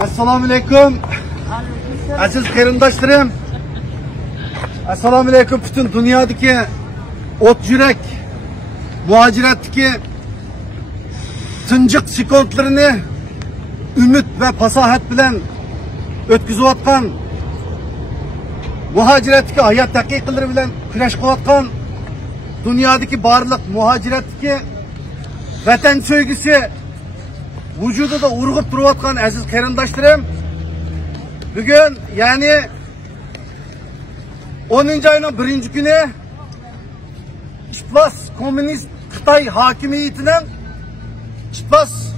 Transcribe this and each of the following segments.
Assalomu alaykum. Aziz qarindoshlarım. Assalomu alaykum butun dunyodagi o't yurak muhojiratdagi tinjiq sekundlarini umid va fasohat bilan o'tkazayotgan muhojiratdagi hayot daqiqalari bilan kurash qilayotgan dunyodagi barliq muhojiratdagi vatan sevgisi vücudida urg'ib turayotgan aziz qarindoshlarım, bugün yani 10. ayının 1. günü İşbaz Komünist Xitay hakimiyetining İşbaz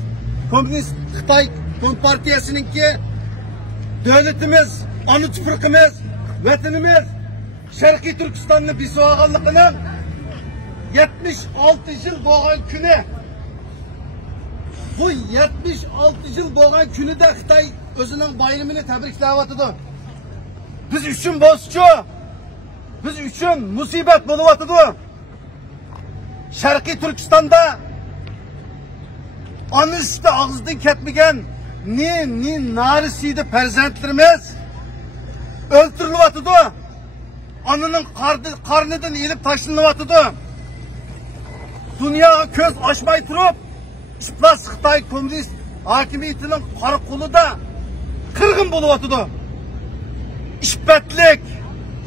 Komünist Xitay Kompartiyasininki devletimiz, ana tuprog'imiz, vatanimiz Sharqiy Turkistonni besib olganligining 76 yil bo'lgan kuni. Bu 76 yıl bo'lgan kunida Xitoy o'zining bayramini tabriklayotdi. Biz uchun boschi, biz uchun musibat bo'layotdi. Sharqiy Turkistonda ana üstü og'zidan ketmagan ne narisiydi farzandlarimiz o'ltirilyotdi. Ananing qarnidan elib tashlanyotdi. Dünya ko'z ochmay turib İşbaz Xitay Komünist hakimiyetining qora qo'lida qirg'in bo'layotdi. İşbetlik,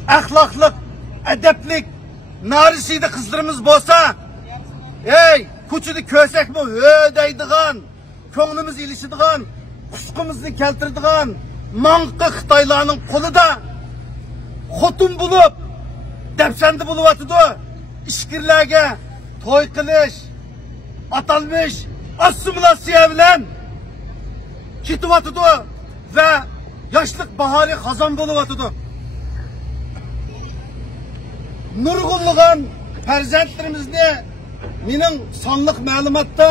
axloqlik, adablik, narisiydi qizlarimiz bo'lsa, ey, ko'chada ko'rsakmi deydigan, ko'nglimiz ilishadigan, qushqimizni keltiradigan manqi Xitoylarning qo'lida xotin bo'lib, dafsanda bo'layotdi. Ishkirlarga to'y qilish, atalmış assimilasiya bilan ketyotdi ve yoshlik bahori xazon bo'layotdi. Nurg'unlagan farzandlarimizni mening sonliq ma'lumotda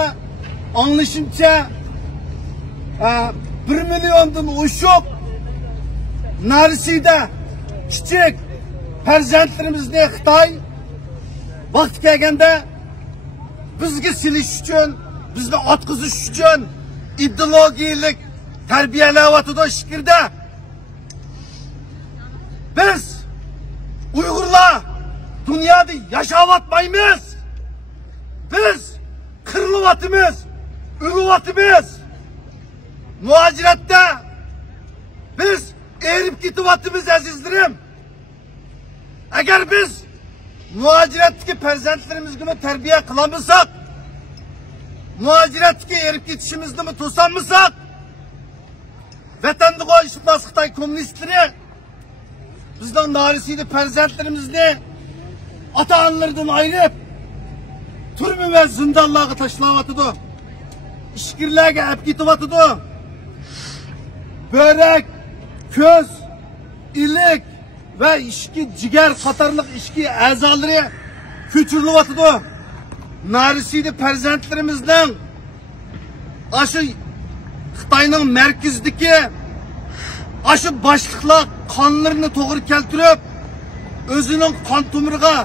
anglashimcha 1 milliondan oshiq narisida kichik farzandlarimizni Xitoy vaqt kelganda bizga silish uchun, bizni otqizish uchun ideologiyalik tarbiyalayotdi shikirda. Biz Uyg'urlar dunyoda yashayotmaymiz. Biz qirilyapmiz, o'lyapmiz. Muhojiratda biz erib ketyapmiz azizlarim. Agar biz muhojiratdagi farzandlarimizga tarbiya qilamisak, muhojiratga erib ketishimizni to'samisak, vatanda qo'yishibmiz Xitoy kommunistlari bizning narisiydi farzandlarimizni ota-onalaridan ayirib, turma va zindonlarga tashlayotdi. Ishkirlarga olib ketyotdi. Böbrek, ko'z, ilik ve ishki jigar qatorliq ishki a'zolari ko'chirilyotdi. Narisiydi farzandlarimizning aşı Xitoyning markazidagi aşı boshliqlar qonlarini to'g'ri keltirib, o'zining qon tomiriga,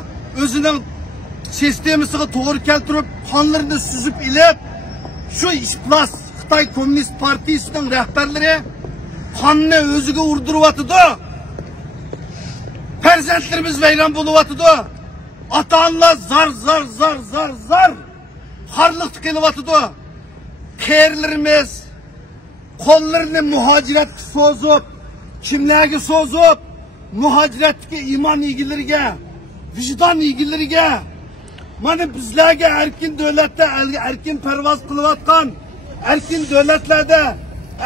o'zining sistemasiga to'g'ri keltirib, qonlarini suzib ilib, shu İşbaz Xitoy Komünist Partiyasining rahbarlari qonni o'ziga urdiryotdi. Farzandlarimiz vayron bo'layotdi. Ota-onalar zar harliq qilyotdi. Qerlarimiz qo'llarini muhojiratga so'zib, kimlarga so'zib, muhojiratga iymon egilariga, vijdon egilariga, mana bizlarga erkin davlatda erkin parvoz qilayotgan, erkin davlatlarda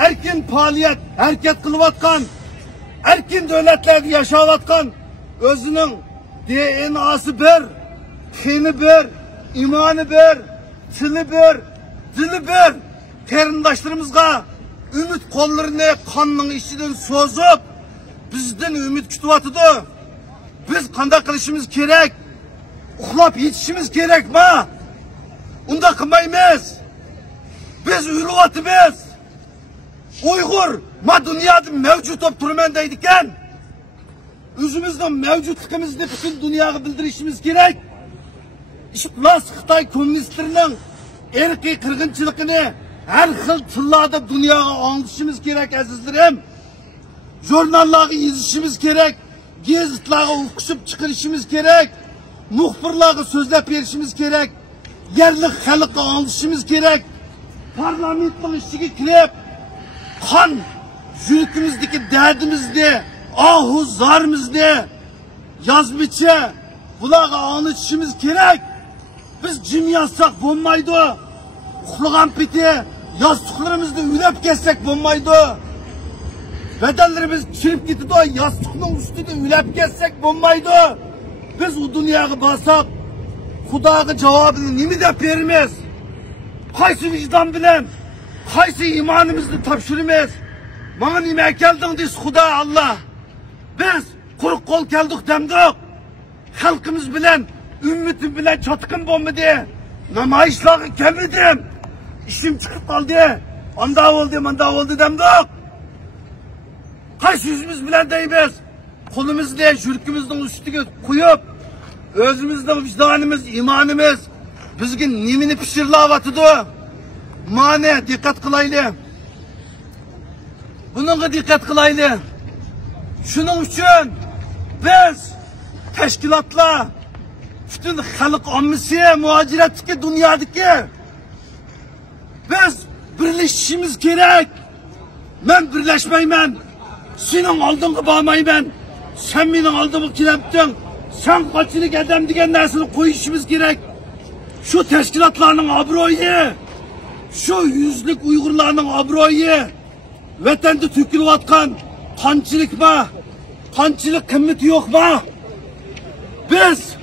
erkin faoliyat harakat qilayotgan, erkin davlatlarda yashayotgan o'zining DNA'sı bir, qini bir, imoni bir, tili bir, dili bir qarindoshlarımızga ümit qo'llarini qonning ichidan so'zib, bizdan umid kutyotdi. Biz qanday qilishimiz kerak? Uxlab yetishimiz kerakmi? Unda qilmaymiz. Biz o'lyapmiz. Uyg'ur ma dunyoda mavjud bo'lib turman deydi ekan. O'zimizning mavjudligimizni butun dunyoga bildirishimiz kerak. İşbaz Xitoy kommunistlarining erkiy qirg'inchiligini her xil tillarda dünyaya anlatışımız gerek azizlerim. Jurnallarga yazışımız gerek. Gazetlarga o'qishib chiqarishimiz gerek. Muxbirlarga so'zlab berishimiz gerek. Yerli xalqqa anlatışımız gerek. Parlamentning ichiga kirib, qon yurtimizdagi dardimizni, ahu zarimizni yozmicha bularga anlatishimiz gerek. Biz jim yozsak bo'lmaydi. Uxlagan peti yostiqlarimizni ulab ketsak bo'lmaydi. Bedellerimiz çirip gitti, yastıkның üstüde ülep geçsek bo'lmaydi. Biz o dünyaya basak, Xudoga cevabını nimi dep berimiz? Qaysi vicdan bilen, qaysi imanımızı tapşırımız? Bana nime geldin deysiz Xudo Allah. Biz quruq qo'l keldik demdik. Xalqimiz bilen, ümmetim bilen çatıkın bo'lmadi. Namoyishlarga kelmedim. İşim çıkıp kaldı. Anda oldu demdik. Qaysi yüzümüz bilen deymiz? Kolumuzni, yurtimizning ustiga qo'yib, özümüzning vicdanimiz, imanimiz bizga nimani pishirlayotdi? Mana diqqat qilaylik. Bunga diqqat qilaylik. Shuning uchun biz tashkilotlar, butun xalq ommasi, muhojiratdagi dunyodagi biz birlashishimiz kerak. Men birlashmayman. Senin aldığını bağmayman. Sen benim aldığımı kireptin. Sen kaçılık edem diyen dersini koyuşumuz gerek. Şu teşkilatlarının abroyu, şu yüzlük Uygurlarının abroyu, vatanda tökülüp atkan kançılık mı? Kançılık kımmeti yok mu? Biz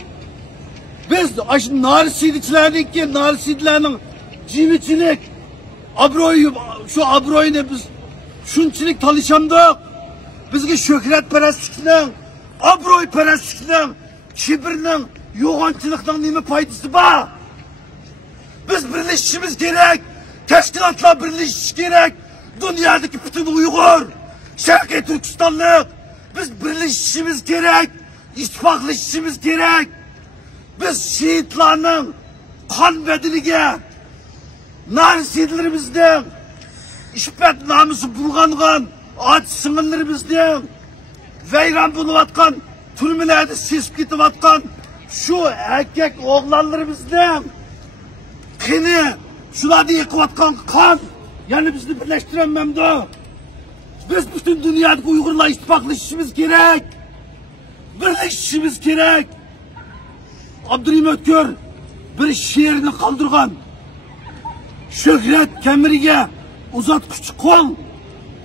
narisidilerinin cimiçilik, abroyu, şu abroyunu biz şunçilik talışamdık. Bizge şöhretperestlikning, obro'yperestlikning, kibrning, yo'g'onchilikning nima foydasi bor? Biz birlashishimiz kerak. Tashkilotlar birlashishi kerak. Dunyodagi butun Uyg'ur, Sharqiy Turkistonlik biz birlashishimiz kerak. İttifoqlashishimiz kerak. Biz shehidlarning qon bedeliga narsidlarimizning ishbat namusi bulg'angan aç singillarimizni vayron bo'layotgan, turmalarda sesib ketayotgan shu erkak o'g'lonlarimizni qini shularni yiqayotgan qon yana bizni birlashtirolmaydi. Biz butun dunyodagi Uyg'urlar ittifoqlashishimiz kerak. Birlashishimiz kerak. Abdurahim O'tkir bir she'rni qoldirgan. Shuhrat kamiriga uzatquch qo'l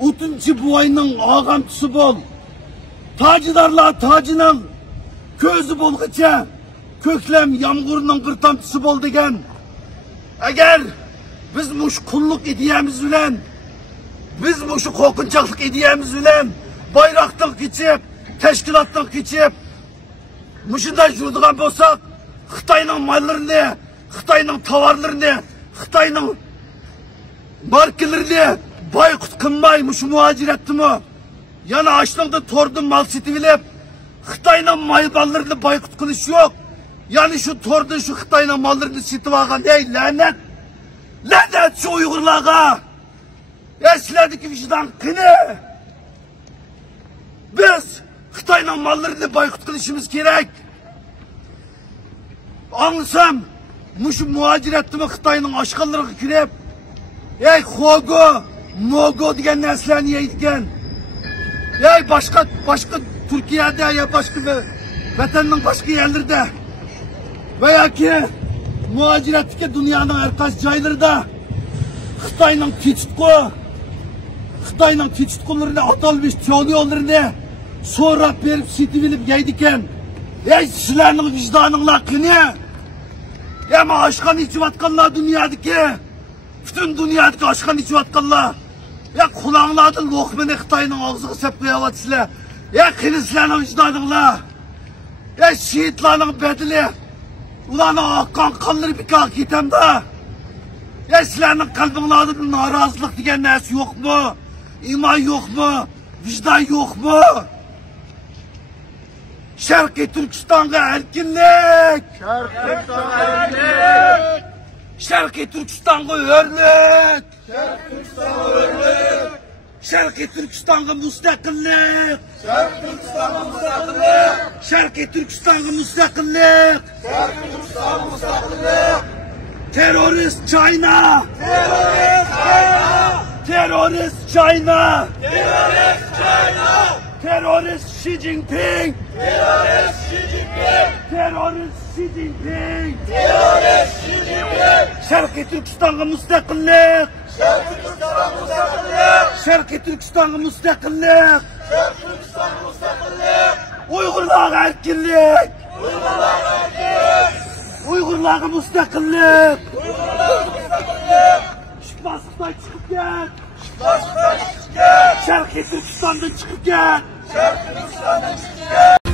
30 buayning og'amchisi bo'l. Tajidarlar tajining ko'zi bo'lg'icha ko'klam yomg'irning bir tomchisi bo'l degan. Agar biz mush qulluq ideyamiz bilan, biz mush qo'rqinchoqlik ideyamiz bilan bayroqdan kechib, tashkilotdan kechib mushunday yuradigan bo'lsak, Xitoyning mollarini, Xitoyning tovarlarini, Xitoyning markalarini boyqut qilmay mush muhojiratdimi? Yana ashliqda to'rdan mal setib olib, Xitoyning mayballarini boyqut qilish yo'q. Yani şu tordan şu Xitoyning mollarini setib olgan, ey la'nat. La'nat şu Uyg'urlarga. Sizlardagi vicdan qani? Biz Xitoyning mollarini boyqut qilishimiz kerak. Anlasam, mush muhojiratdimi Xitoyning oshqonlariga kirib, ey xogo, mogo degan narsalarni yeydigan. Ey başka Türkiye'de ya başka vatanning başka yerlerinde veya ki muhojiratdagi dunyoning har qaysi joylarida Xitoyning techitqularini atalmış cho'ni yo'llarini so'rab berib setib olib yeydigan. Ey sizlarning vicdaninglar qani? Ama oshqon ichayotganlar dunyodagi, bütün dünyadaki oshqon ichayotganlar. Ya kulağınlarda lokmani Xitoyning og'ziga sep qo'yayotsizlar. Ya qilishlarning vicdaninglar. Ya shehidlarning bedeli. Ularning oqqan qonlari bekor ketamda. Ya sizlarning qalbinglarda norozilik degan narsa yo'qmi? İman yo'qmi? Vicdan yo'qmi? Sharqiy Turkistonga erkinlik! Sharqiy Turkistonga hurlik! Şarkı Türkistan'a hürmet. Şarkı Türkistan'a müstakillik. Şarkı Türkistan'a müstakillik. Şarkı Türkistan'a müstakillik. Şarkı Türkistan'a müstakillik. Terörist China. Terörist China. Terörist China. Terörist China. Terörist Xi Jinping. Terörist Xi Jinping. Terörist Xi Jinping. Terörist Xi Jinping. Şarkı Türkistan'a müstakillik. Şarkı Türkistan'a müstakillik. Şarkı Türkistan'a müstakillik. Şarkı Türkistan'a müstakillik. Uygurlarga erkinlik. Uygurlarga erkinlik. Uygurlarga müstakillik. Uygurlarga müstakillik. Şıkmazlıktan çıkıp gel. Şıkmazlıktan çıkıp gel. Şarkı Türkistan'dan çıkıp gel. Şarkı Türkistan'dan çıkıp gel.